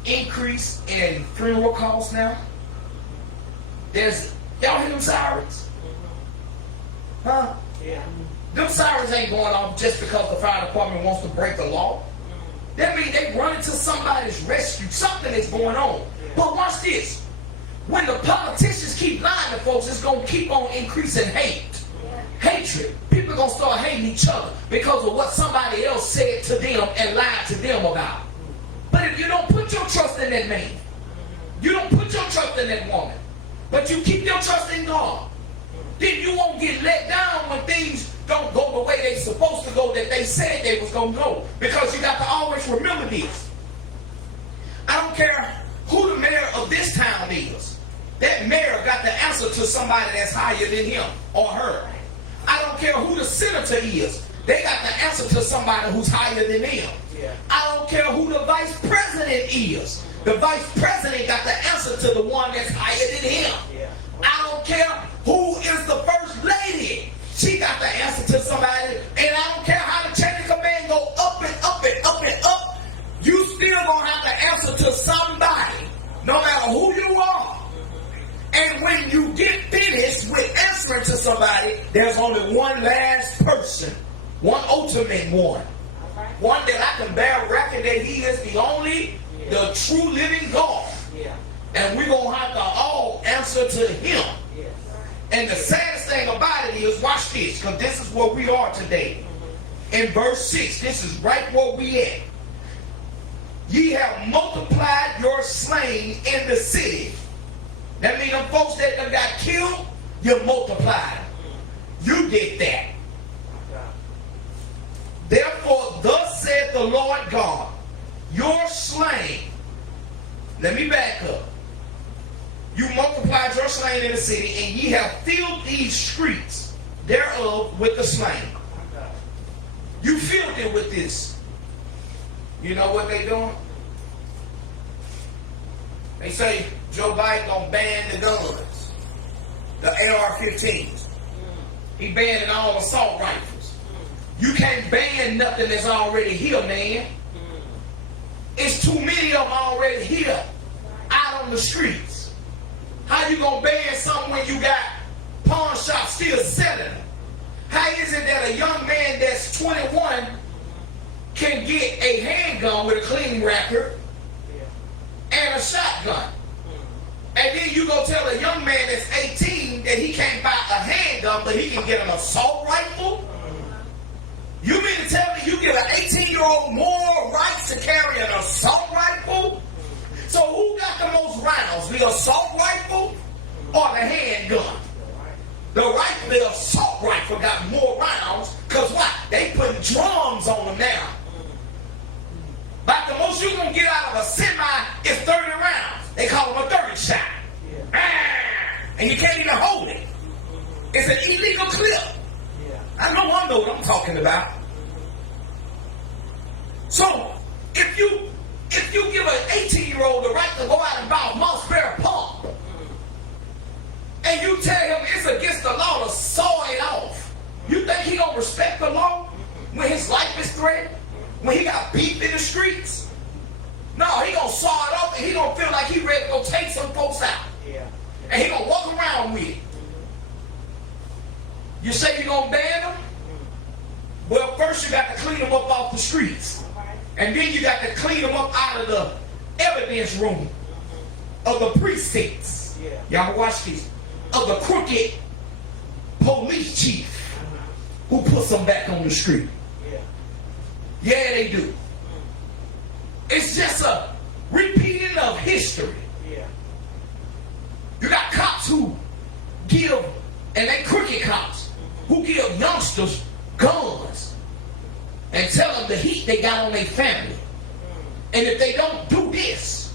increase in funeral costs now? Y'all hear them sirens? Huh? Them sirens ain't going off just because the fire department wants to break the law. That means they run into somebody's rescue. Something is going on. But watch this. When the politicians keep lying to folks, it's going to keep on increasing hate. Hatred. People are going to start hating each other because of what somebody else said to them and lied to them about. But if you don't put your trust in that man, you don't put your trust in that woman, but you keep your trust in God, then you won't get let down when things don't go the way they're supposed to go, that they said they was going to go. Because you got to always remember this. I don't care who the mayor of this town is. That mayor got the answer to somebody that's higher than him or her. I don't care who the senator is. They got the answer to somebody who's higher than them. I don't care who the vice president is. The vice president got the answer to the one that's higher than him. I don't care who is the first lady. She got the answer to somebody. And I don't care how the chain of command go up and up and up and up. You still gonna have to answer to somebody, no matter who you are. And when you get finished with answering to somebody, there's only one last person, one ultimate one. One that I can bear record that he is the only, the true living God. And we're going to have to all answer to him. And the saddest thing about it is, watch this, because this is where we are today. In verse 6, this is right where we at. Ye have multiplied your slain in the city. That means them folks that got killed, you multiplied. You did that. Therefore, thus said the Lord God, your slain. Let me back up. You multiplied your slain in the city, and ye have filled these streets thereof with the slain. You filled it with this. You know what they doing? They say Joe Biden gonna ban the guns, the AR-15s. He banning all assault rifles. You can't ban nothing that's already here, man. It's too many of them already here, out on the streets. How you gonna ban something when you got pawn shops still selling them? How is it that a young man that's 21 can get a handgun with a clean record and a shotgun? And then you go tell a young man that's 18 that he can't buy a handgun, but he can get an assault rifle? You mean to tell me you give an 18-year-old more rights to carry an assault rifle? So who got the most rounds, the assault rifle or the handgun? The assault rifle got more rounds, because what? They putting drums on them now. Like the most you're going to get out of a semi is 30 rounds. They call them a 30 shot. And you can't even hold it. It's an illegal clip. I know what I'm talking about. So, if you give an 18-year-old the right to go out and buy a Mossberry pump, and you tell him it's against the law to saw it off, you think he gonna respect the law when his life is threatened? When he got beef in the streets? No, he gonna saw it off and he gonna feel like he ready to go take some folks out. And he gonna walk around with it. You say you gonna ban them? Well, first you got to clean them up off the streets. And then you got to clean them up out of the evidence room of the precincts. Y'all watch this. Of the crooked police chief who puts them back on the street. Yeah, they do. It's just a repeating of history. You got cops who give, and they crooked cops, who give youngsters guns and tell them the heat they got on their family. And if they don't do this,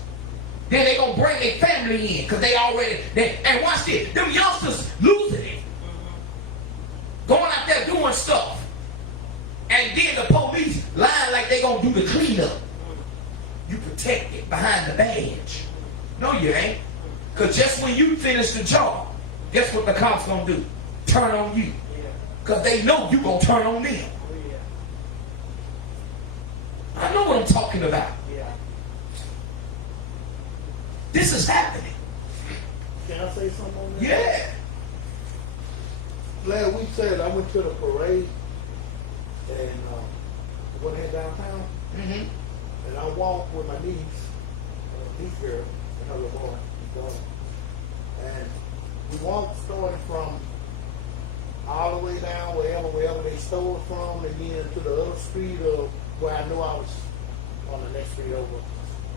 then they gonna bring their family in, because they already, and watch this, them youngsters losing it. Going out there doing stuff. And then the police lying like they gonna do the cleanup. You protect it behind the badge. No, you ain't. Because just when you finish the job, guess what the cops gonna do? Turn on you. Because they know you gonna turn on them. I know what I'm talking about. This is happening. Can I say something on that? Yeah. Last week said I went to the parade and went in downtown, and I walked with my niece girl, and her little boy, and we walked starting from all the way down wherever they stole it from, and then to the other street of where I knew I was on the next street over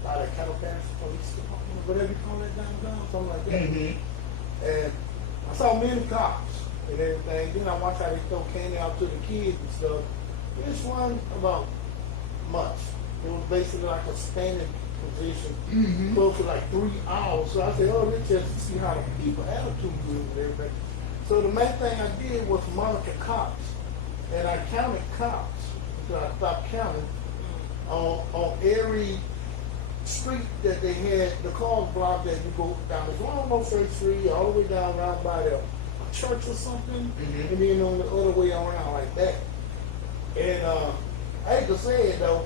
by the cattle parish police department, whatever you call that downtown, something like that. And I saw many cops and everything. Then I watched how they throw candy out to the kids and stuff. This one about much. It was basically like a standing position, close to like 3 hours. So I said, oh, let's just see how the people attitude is and everything. So the main thing I did was monitor cops, and I counted cops until I stopped counting on every street that they had the cars blocked that you go down this long straight street all the way down around by the church or something, and then on the other way around like that. And I hate to say it though,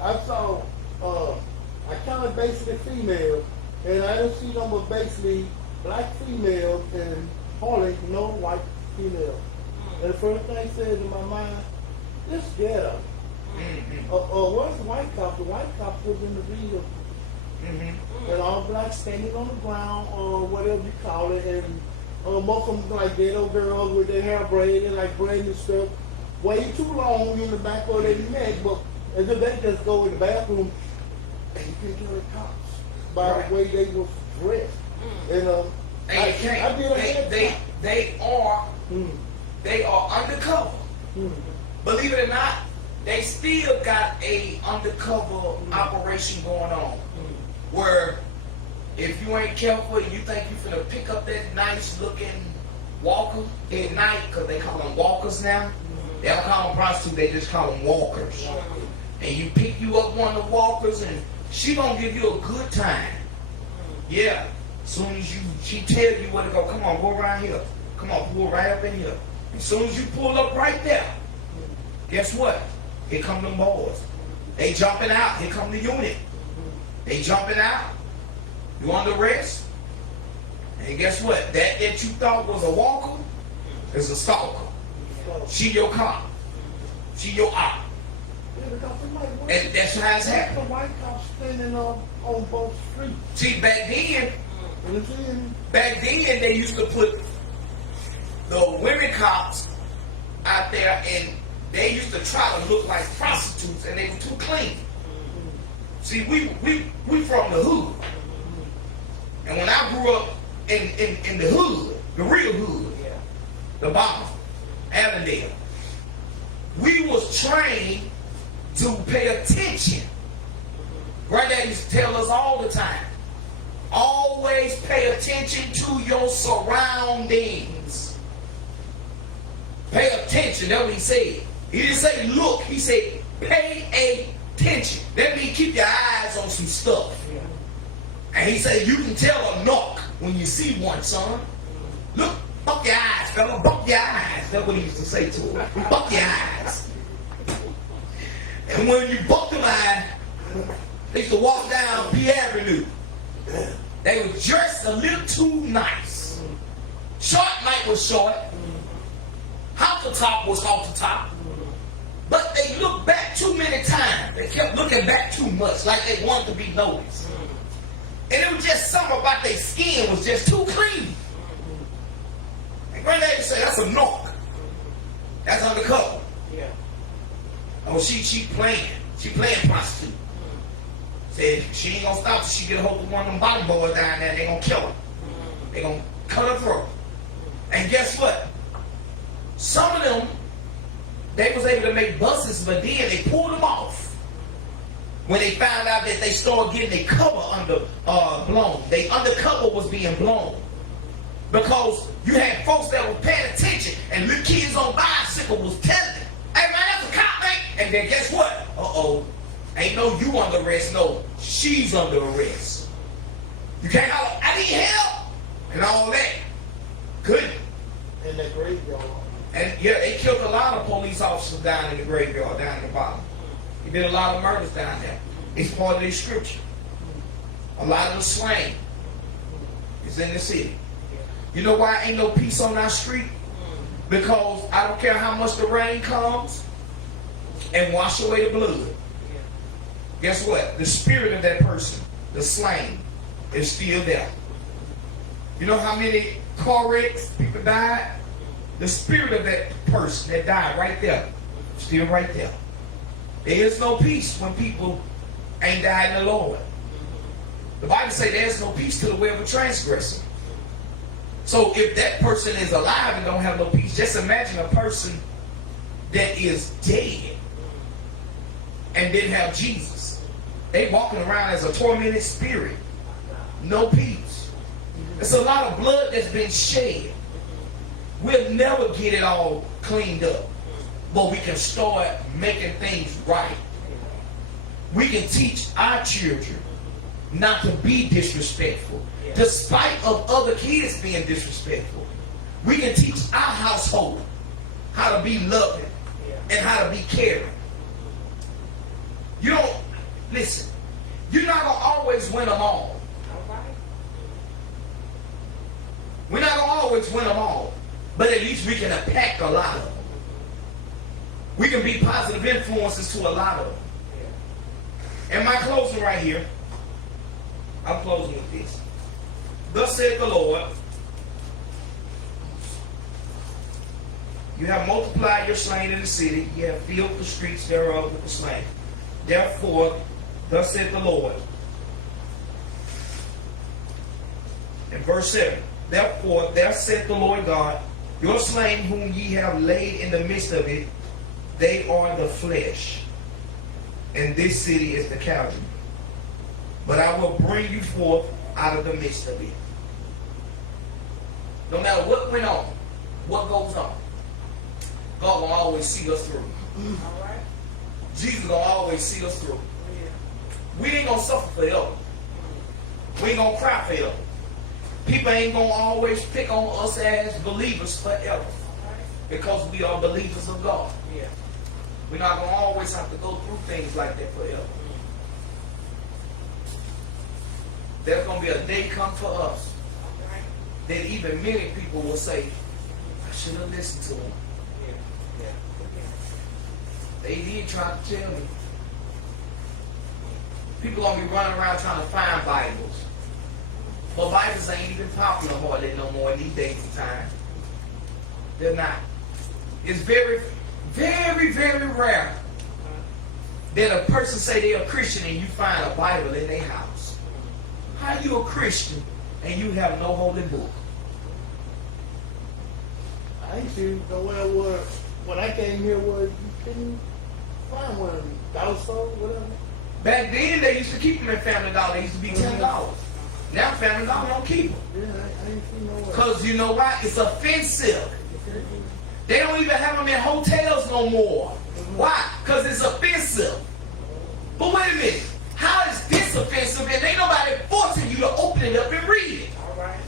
I saw I counted basically female, and I didn't see them but basically black females and hardly no white female. And the first thing said in my mind, this ghetto. Where's the white cop? The white cop was in the vehicle. And all black standing on the ground or whatever you call it, and Most of them like ghetto girls with their hair braided, like braided stuff, way too long in the back of their neck. But as if they just go in the bathroom and you can hear the cops by Right. the way they was dressed. And I did a head count. They are undercover. Believe it or not, they still got a undercover operation going on. Where if you ain't careful, you think you finna pick up that nice looking walker at night, because they call them walkers now. They don't call them prostitutes, they just call them walkers. And you pick you up one of the walkers and she gonna give you a good time. Yeah. Soon as she tell you where to go, come on, go around here. Come on, pull right up in here. As soon as you pull up right there, guess what? Here come them boys. They jumping out. Here come the unit. They jumping out. You under arrest? And guess what? That you thought was a walker is a stalker. She your cop. She your op. And that's how it's happening. The white cops standing on both streets. See, back then they used to put the women cops out there, and they used to try to look like prostitutes, and they were too clean. See, we from the hood, and when I grew up in the hood, the real hood, the bottom, Avondale, we was trained to pay attention. Granddad used to tell us all the time, always pay attention to your surroundings. Pay attention, that's what he said. He didn't say look, he said pay attention. That means keep your eyes on some stuff. And he said you can tell a knock when you see one, son. Look, buck your eyes, fella, buck your eyes. That's what he used to say to him. Buck your eyes. And when you buck them eyes, they used to walk down P Avenue. They were dressed a little too nice. Short night was short. Off the top was off the top. But they looked back too many times. They kept looking back too much, like they wanted to be noticed. And it was just something about their skin was just too clean. And Granddaddy would say, that's a knock. That's undercover. Yeah. Oh, she playing. She playing prostitute. Said she ain't gonna stop till she get a hold of one of them bottom boys down there. They gonna kill her. They gonna cut her throat. And guess what? Some of them, they was able to make buses, but then they pulled them off when they found out that they started getting their cover blown. They undercover was being blown because you had folks that were paying attention, and little kids on bicycle was telling them, "Hey man, that's a cop, man!" And then guess what? Ain't no you under arrest. No, she's under arrest. You can't holler, "I need help," and all that. Couldn't. In that graveyard. And yeah, they killed a lot of police officers down in the graveyard, down in the bottom. They did a lot of murders down there. It's part of their scripture. A lot of the slang is in the city. You know why ain't no peace on our street? Because I don't care how much the rain comes and wash away the blood. Guess what? The spirit of that person, the slain, is still there. You know how many car wrecks people died? The spirit of that person that died right there, still right there. There is no peace when people ain't died in the Lord. The Bible says there's no peace to the way of a transgressor. So if that person is alive and don't have no peace, just imagine a person that is dead and didn't have Jesus. They walking around as a tormented spirit. No peace. There's a lot of blood that's been shed. We'll never get it all cleaned up, but we can start making things right. We can teach our children not to be disrespectful, despite of other kids being disrespectful. We can teach our household how to be loving and how to be caring. You don't, listen, you're not going to always win them all. We're not going to always win them all. But at least we can impact a lot of them. We can be positive influences to a lot of them. And my closing right here, I'm closing with this. Thus saith the Lord, You have multiplied your slain in the city. You have filled the streets thereof with the slain. Therefore, thus saith the Lord. In verse 7. Therefore, thus saith the Lord God, your slain whom ye have laid in the midst of it, they are the flesh. And this city is the cavern. But I will bring you forth out of the midst of it. No matter what went on, what goes on, God will always see us through. All right. Jesus will always see us through. We ain't going to suffer forever. We ain't going to cry forever. People ain't going to always pick on us as believers forever. Because we are believers of God. Yeah. We're not going to always have to go through things like that forever. There's going to be a day come for us that even many people will say, I should have listened to them. They did try to tell me. People gonna be running around trying to find Bibles. But Bibles ain't even popular hardly no more in these days and times. They're not. It's very, very, very rare that a person say they're a Christian and you find a Bible in their house. How are you a Christian and you have no holy book? I used to know where when I came here was you couldn't find one of them. Dollar store, whatever. Back then they used to keep them in Family Dollar. They used to be $10. Now Family Dollar don't keep them. Yeah, I ain't seen no one. Because you know why? It's offensive. They don't even have them in hotels no more. Why? Because it's offensive. But wait a minute. How is this offensive and ain't nobody forcing you to open it up and read it?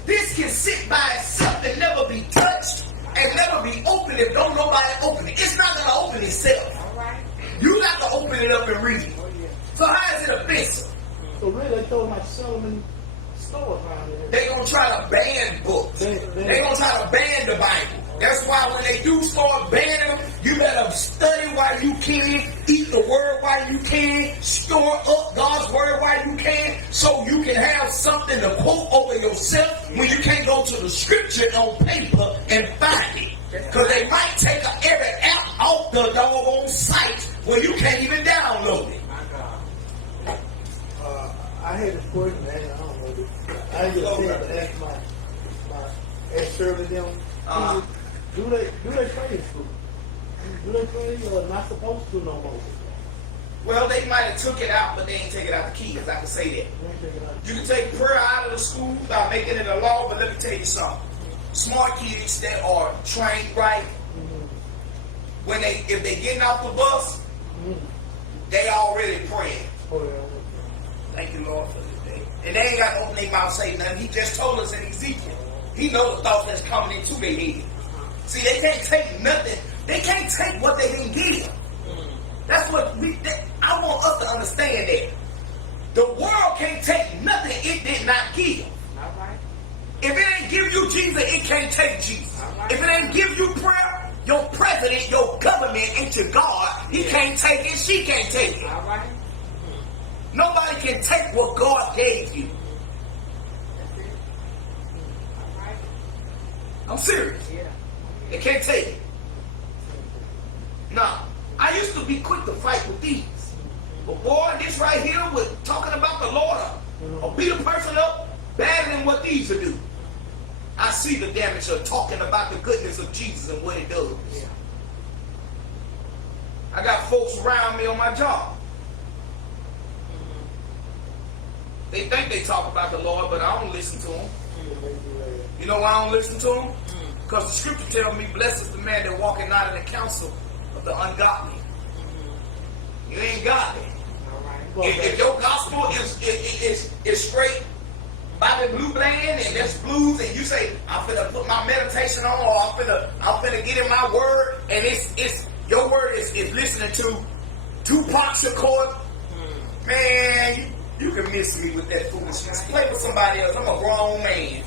This can sit by itself and never be touched and never be opened if don't nobody open it. It's not going to open itself. You got to open it up and read it. So how is it offensive? So really they told my Solomon store around here. They're going to try to ban books. They're going to try to ban the Bible. That's why when they do start banning them, you better study while you can, eat the word while you can, store up God's word while you can, so you can have something to quote over yourself when you can't go to the scripture on paper and find it. Because they might take every app off the doggone site where you can't even download it. I had a question, man. I don't know this. I just had to ask my ex-servant them. Do they play in school? Do they play or not supposed to no more? Well, they might have took it out, but they ain't take it out the kids. I can say that. You can take prayer out of the school by making it a law, but let me tell you something. Smart kids that are trained right, when if they getting off the bus, they already praying. Thank you, Lord, for this day. And they ain't got to open their mouth and say nothing. He just told us in Ezekiel. He knows the thoughts that's coming into their head. See, they can't take nothing. They can't take what they didn't give. That's what I want us to understand that. The world can't take nothing it did not give. If it ain't give you Jesus, it can't take Jesus. If it ain't give you prayer, your president, your government ain't your God. He can't take it, she can't take it. Nobody can take what God gave you. I'm serious. They can't take it. Now, I used to be quick to fight with these. But boy, this right here with talking about the Lord or beat a person up better than what these will do. I see the damage of talking about the goodness of Jesus and what it does. I got folks around me on my job. They think they talk about the Lord, but I don't listen to them. You know why I don't listen to them? Because the scripture tells me, blessed is the man that walking not in the counsel of the ungodly. You ain't godly. If your gospel is straight Bobby Blue Bland and that's blues, and you say, I'm finna put my meditation on, or I'm finna get in my word, and it's your word is listening to Tupac Shakur, man, you can miss me with that foolishness. Play with somebody else. I'm a grown man.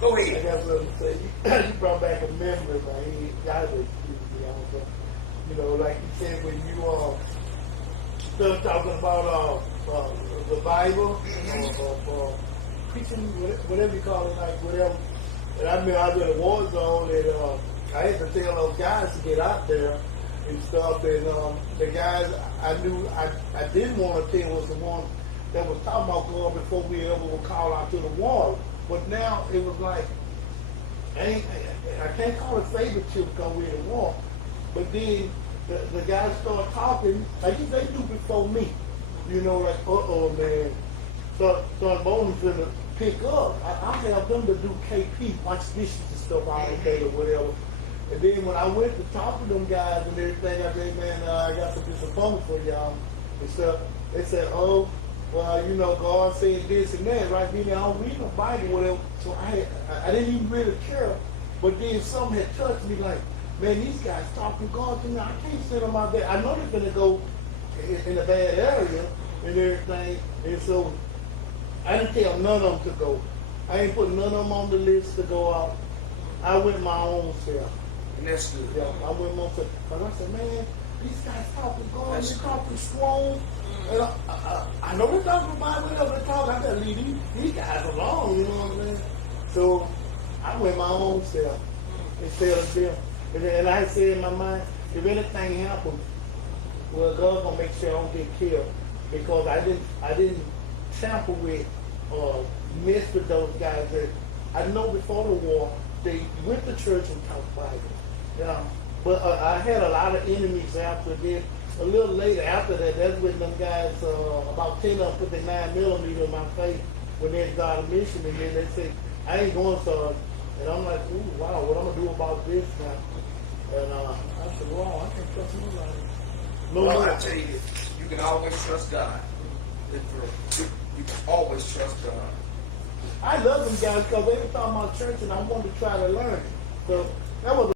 Go ahead. That's what I'm saying. You brought back a memory, man. He got to excuse me. You know, like you said, when you started talking about the Bible, preaching, whatever you call it, like whatever. And I mean, I was in a war zone, and I had to tell those guys to get out there and stuff. And the guys I knew I didn't want to tell was the one that was talking about God before we ever were called out to the water. But now it was like, I can't call it favoritism because we're in the war. But then the guys start talking like they do before me. You know, like, man. So Bonnie's gonna pick up. I have them to do KP, watch dishes and stuff all day or whatever. And then when I went to talk to them guys and everything, I said, man, I got some disappointment for y'all and stuff. They said, oh, well, you know, God said this and that, right? Then I don't read no Bible, whatever. So I didn't even really care. But then something had touched me like, man, these guys talking God to me. I can't send them out there. I know they're gonna go in a bad area and everything. And so I didn't tell none of them to go. I ain't put none of them on the list to go out. I went my own self. And that's good. Yeah, I went my own self. But I said, man, these guys talking God, they're talking strong. And I know they're talking about whatever they're talking. I gotta leave these guys alone, you know what I'm saying? So I went my own self instead of them. And I said in my mind, if anything happens, well, God's gonna make sure I don't get killed because I didn't sample with mess with those guys that I know before the war they went to church and talked Bible. Yeah, but I had a lot of enemies after this. A little later after that, that's when them guys, about 10 of them put their 9mm in my face when they got a mission, and then they said, I ain't going to. And I'm like, ooh, wow, what I'm going to do about this now? And I said, wow, I can't trust nobody. No, Well, no. I tell you, you can always trust God. You can always trust God. I love them guys because they were talking about church and I wanted to try to learn. So that was